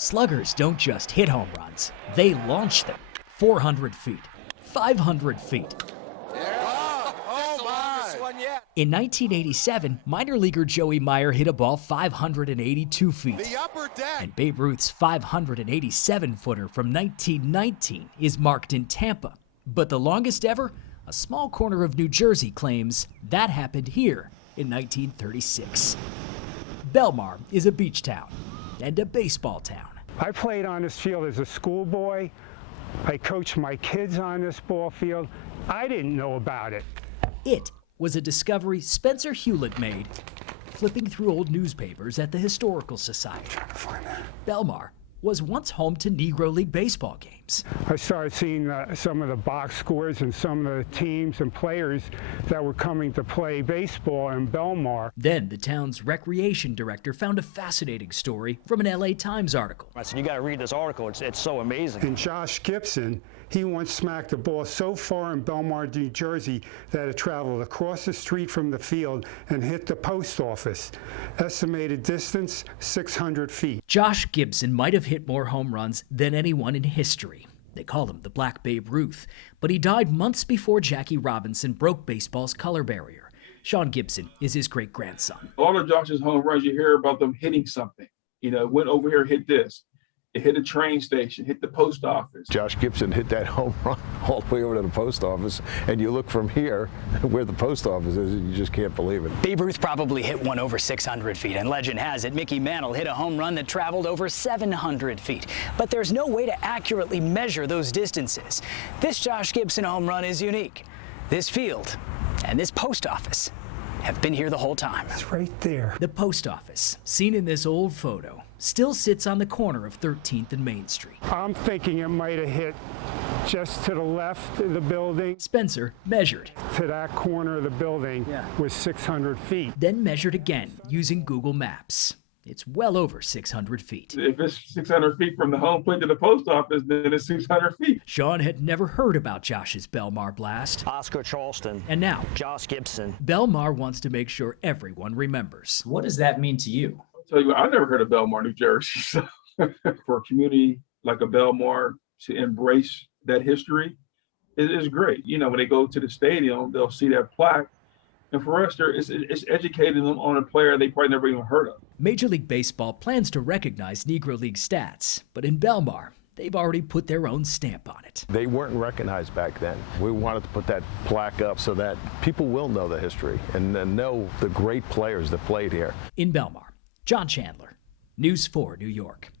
Sluggers don't just hit home runs, they launch them 400 feet, 500 feet. In 1987, minor leaguer Joey Meyer hit a ball 582 feet. And Babe Ruth's 587-footer from 1919 is marked in Tampa. But the longest ever, a small corner of New Jersey claims that happened here in 1936. Belmar is a beach town and a baseball town. I played on this field as a schoolboy. I coached my kids on this ball field. I didn't know about it. It was a discovery Spencer Hewlett made flipping through old newspapers at the Historical Society. Belmar was once home to Negro League baseball games. I started seeing some of the box scores and some of the teams and players that were coming to play baseball in Belmar. Then the town's recreation director found a fascinating story from an LA Times article. I said, you got to read this article. It's so amazing. And Josh Gibson, he once smacked a ball so far in Belmar, New Jersey, that it traveled across the street from the field and hit the post office. Estimated distance, 600 feet. Josh Gibson might have hit more home runs than anyone in history. They call him the Black Babe Ruth, but he died months before Jackie Robinson broke baseball's color barrier. Sean Gibson is his great-grandson. All of Josh's home runs, you hear about them hitting something. You know, went over here, hit this. It hit a train station, hit the post office. Josh Gibson hit that home run all the way over to the post office, and you look from here where the post office is, and you just can't believe it. Babe Ruth probably hit one over 600 feet, and legend has it Mickey Mantle hit a home run that traveled over 700 feet. But there's no way to accurately measure those distances. This Josh Gibson home run is unique. This field and this post office have been here the whole time. It's right there. The post office, seen in this old photo, still sits on the corner of 13th and Main Street. I'm thinking it might have hit just to the left of the building. Spencer measured. To that corner of the building was 600 feet. Then measured again using Google Maps. It's well over 600 feet. If it's 600 feet from the home plate to the post office, then it's 600 feet. Sean had never heard about Josh's Belmar blast. Oscar Charleston. And now, Josh Gibson. Belmar wants to make sure everyone remembers. What does that mean to you? I'll tell you what, I never heard of Belmar, New Jersey. So for a community like a Belmar to embrace that history is great. You know, when they go to the stadium, they'll see that plaque. And for us, it's educating them on a player they probably never even heard of. Major League Baseball plans to recognize Negro League stats, but in Belmar, they've already put their own stamp on it. They weren't recognized back then. We wanted to put that plaque up so that people will know the history and know the great players that played here. In Belmar, John Chandler, News 4 New York.